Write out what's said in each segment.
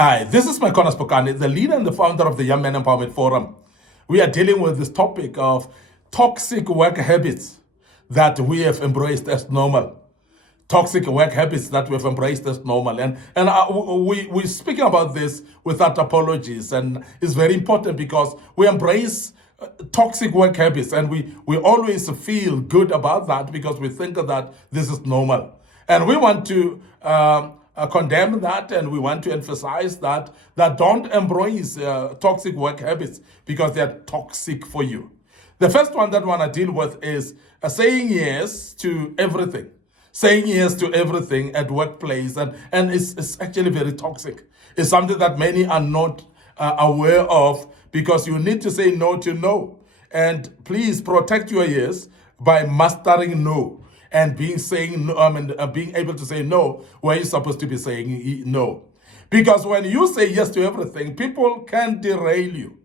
Hi, this is MIcornus, Phokane, the leader and the founder of the Young Men Empowerment Forum. We are dealing with this topic of toxic work habits that we have embraced as normal. Toxic work habits that we've embraced as normal. We're speaking about this without apologies. And it's very important because we embrace toxic work habits and we always feel good about that because we think that this is normal. And we want to condemn that, and we want to emphasize that don't embrace toxic work habits because they're toxic for you. The first one that I want to deal with is saying yes to everything. Saying yes to everything at workplace, and it's actually very toxic. It's something that many are not aware of because you need to say no to no. And please protect your yes by mastering no and being able to say no where you're supposed to be saying no. Because when you say yes to everything, people can derail you.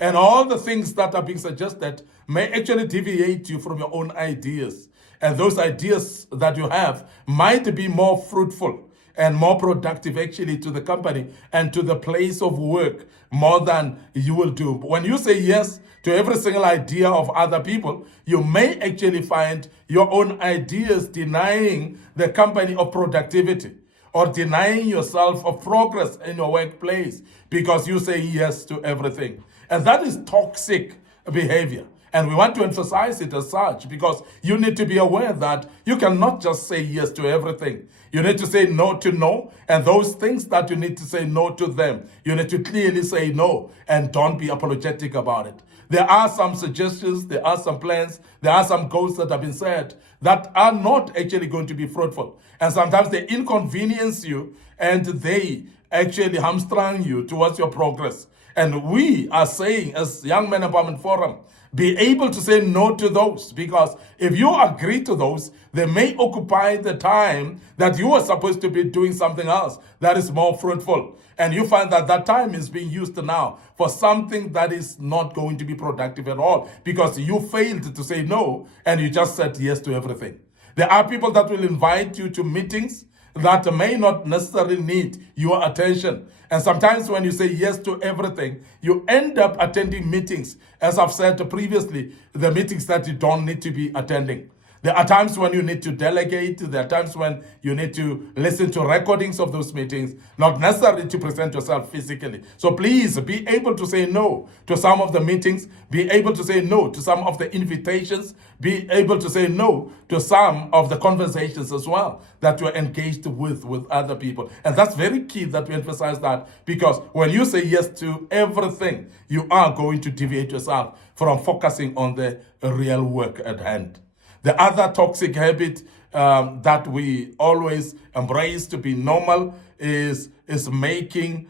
And all the things that are being suggested may actually deviate you from your own ideas. And those ideas that you have might be more fruitful and more productive actually to the company and to the place of work more than you will do. When you say yes to every single idea of other people, you may actually find your own ideas denying the company of productivity or denying yourself of progress in your workplace because you say yes to everything. And that is toxic behavior. And we want to emphasize it as such because you need to be aware that you cannot just say yes to everything. You need to say no to no, and those things that you need to say no to them, you need to clearly say no and don't be apologetic about it. There are some suggestions, there are some plans, there are some goals that have been set that are not actually going to be fruitful. And sometimes they inconvenience you and they actually hamstring you towards your progress. And we are saying, as Young Men Empowerment Forum, be able to say no to those, because if you agree to those, they may occupy the time that you are supposed to be doing something else that is more fruitful. And you find that that time is being used now for something that is not going to be productive at all because you failed to say no and you just said yes to everything. There are people that will invite you to meetings that may not necessarily need your attention. And sometimes when you say yes to everything, you end up attending meetings, as I've said previously, the meetings that you don't need to be attending. There are times when you need to delegate. There are times when you need to listen to recordings of those meetings, not necessarily to present yourself physically. So please be able to say no to some of the meetings, be able to say no to some of the invitations, be able to say no to some of the conversations as well that you're engaged with other people. And that's very key that we emphasize that, because when you say yes to everything, you are going to deviate yourself from focusing on the real work at hand. The other toxic habit that we always embrace to be normal is making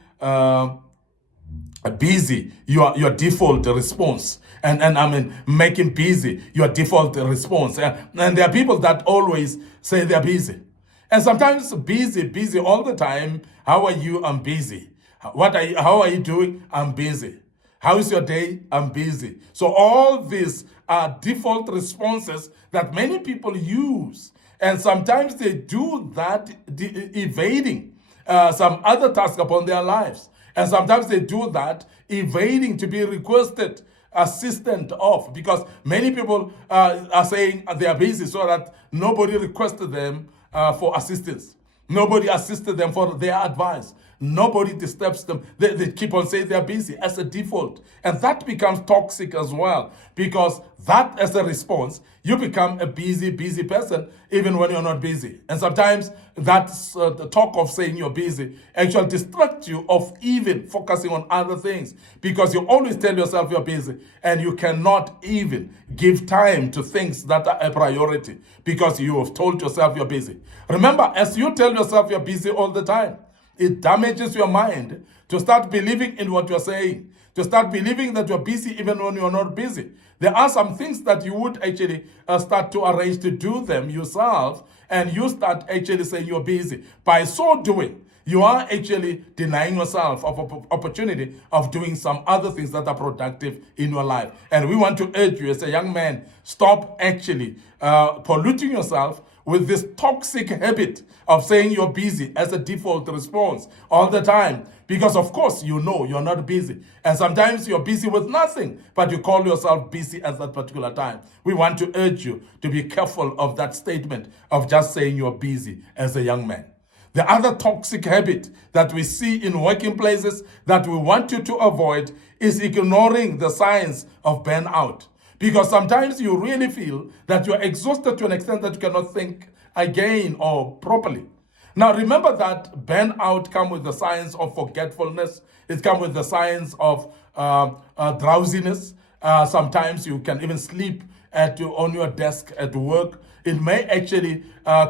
busy your default response. And I mean, making busy your default response. And there are people that always say they're busy. And sometimes busy all the time. How are you? I'm busy. How are you doing? I'm busy. How is your day? I'm busy. So all these are default responses that many people use. And sometimes they do that evading some other task upon their lives. And sometimes they do that evading to be requested assistant of, because many people are saying they are busy so that nobody requested them for assistance. Nobody assisted them for their advice. Nobody disturbs them. They keep on saying they're busy as a default. And that becomes toxic as well, because that as a response, you become a busy person even when you're not busy. And sometimes that's the talk of saying you're busy actually distracts you of even focusing on other things, because you always tell yourself you're busy and you cannot even give time to things that are a priority because you have told yourself you're busy. Remember, as you tell yourself you're busy all the time, it damages your mind to start believing in what you're saying, to start believing that you're busy even when you're not busy. There are some things that you would actually start to arrange to do them yourself, and you start actually saying you're busy. By so doing, you are actually denying yourself of opportunity of doing some other things that are productive in your life. And we want to urge you as a young man, stop actually polluting yourself with this toxic habit of saying you're busy as a default response all the time. Because of course, you know you're not busy. And sometimes you're busy with nothing, but you call yourself busy at that particular time. We want to urge you to be careful of that statement of just saying you're busy as a young man. The other toxic habit that we see in working places that we want you to avoid is ignoring the signs of burnout. Because sometimes you really feel that you're exhausted to an extent that you cannot think again or properly. Now remember that burnout comes with the signs of forgetfulness. It comes with the signs of drowsiness. Sometimes you can even sleep on your desk at work. It may actually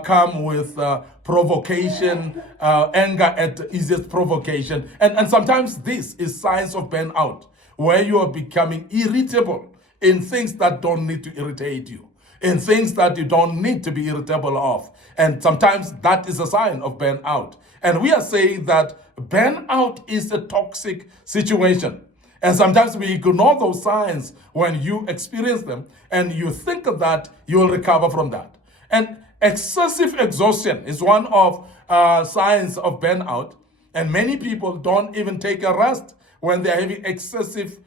come with provocation, anger at the easiest provocation. And sometimes this is signs of burnout, where you are becoming irritable in things that don't need to irritate you, in things that you don't need to be irritable of. And sometimes that is a sign of burnout. And we are saying that burnout is a toxic situation. And sometimes we ignore those signs when you experience them, and you think that you will recover from that. And excessive exhaustion is one of signs of burnout. And many people don't even take a rest when they're having excessive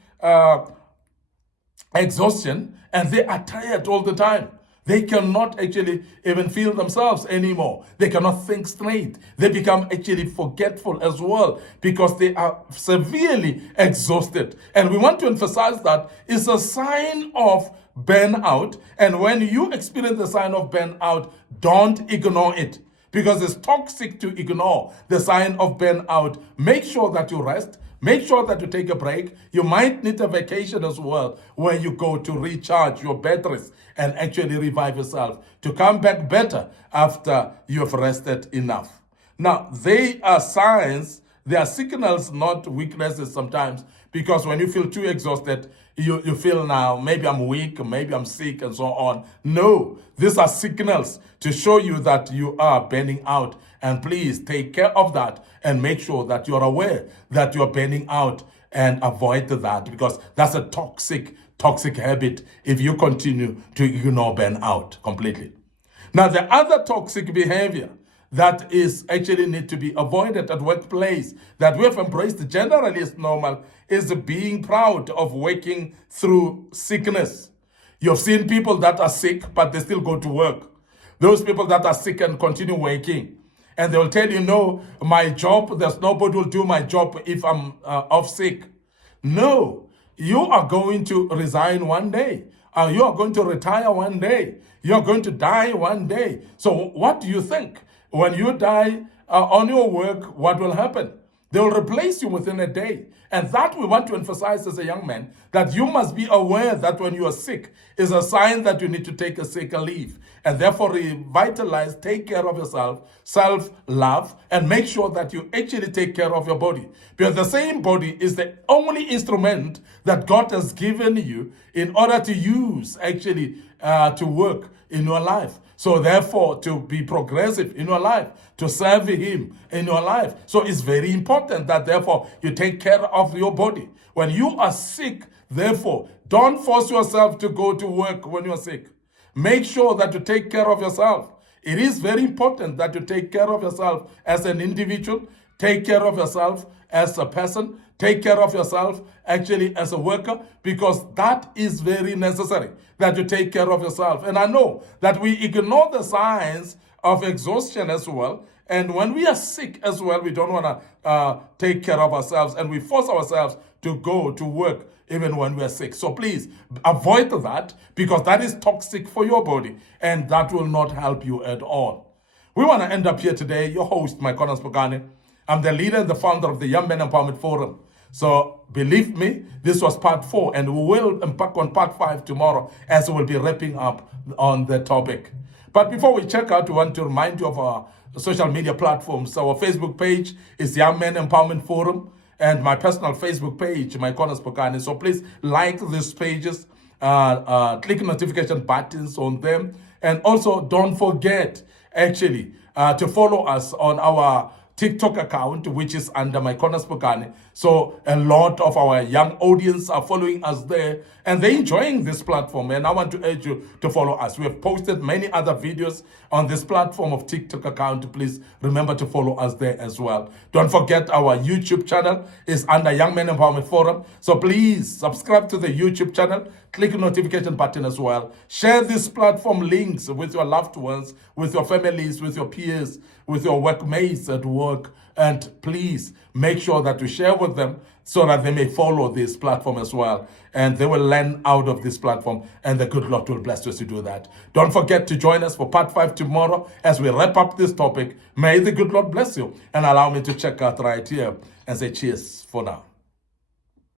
exhaustion, and they are tired all the time. They cannot actually even feel themselves anymore. They cannot think straight. They become actually forgetful as well because they are severely exhausted. And we want to emphasize that it's a sign of burnout. And when you experience the sign of burnout, don't ignore it, because it's toxic to ignore the sign of burnout. Make sure that you rest. Make sure that you take a break. You might need a vacation as well, where you go to recharge your batteries and actually revive yourself to come back better after you have rested enough. Now, they are signs, they are signals, not weaknesses sometimes, because when you feel too exhausted, you feel now, maybe I'm weak, maybe I'm sick, and so on. No, these are signals to show you that you are burning out. And please take care of that and make sure that you're aware that you're burning out and avoid that, because that's a toxic habit if you continue to ignore burnout completely. Now, the other toxic behavior that is actually need to be avoided at workplace that we have embraced generally as normal is being proud of working through sickness. You've seen people that are sick, but they still go to work. Those people that are sick and continue working. And they will tell you, no, my job, there's nobody will do my job if I'm off sick. No, you are going to resign one day. You are going to retire one day. You are going to die one day. So what do you think? When you die on your work, what will happen? They will replace you within a day. And that we want to emphasize as a young man, that you must be aware that when you are sick is a sign that you need to take a sick leave. And therefore revitalize, take care of yourself, self-love, and make sure that you actually take care of your body. Because the same body is the only instrument that God has given you in order to use actually to work in your life. So therefore, to be progressive in your life, to serve Him in your life. So it's very important that therefore you take care of your body. When you are sick, therefore, don't force yourself to go to work when you're sick. Make sure that you take care of yourself. It is very important that you take care of yourself as an individual, take care of yourself as a person, take care of yourself actually as a worker, because that is very necessary, that you take care of yourself. And I know that we ignore the signs of exhaustion as well. And when we are sick as well, we don't want to take care of ourselves, and we force ourselves to go to work even when we are sick. So please avoid that, because that is toxic for your body and that will not help you at all. We want to end up here today. Your host, MIcornus Phokane. I'm the leader and the founder of the Young Men Empowerment Forum. So believe me, this was part 4, and we will embark on part 5 tomorrow as we'll be wrapping up on the topic. But before we check out, we want to remind you of our social media platforms. Our Facebook page is Young Men Empowerment Forum, and my personal Facebook page, MIcornus Phokane. So please like these pages, click notification buttons on them, and also don't forget actually to follow us on our TikTok account, which is under MIcornus Phokane. So a lot of our young audience are following us there, and they're enjoying this platform. And I want to urge you to follow us. We have posted many other videos on this platform of TikTok account. Please remember to follow us there as well. Don't forget our YouTube channel is under Young Men Empowerment Forum. So please subscribe to the YouTube channel. Click the notification button as well. Share this platform links with your loved ones, with your families, with your peers, with your workmates at work. And please make sure that you share with them so that they may follow this platform as well. And they will learn out of this platform, and the good Lord will bless you as you do that. Don't forget to join us for part 5 tomorrow as we wrap up this topic. May the good Lord bless you, and allow me to check out right here and say cheers for now.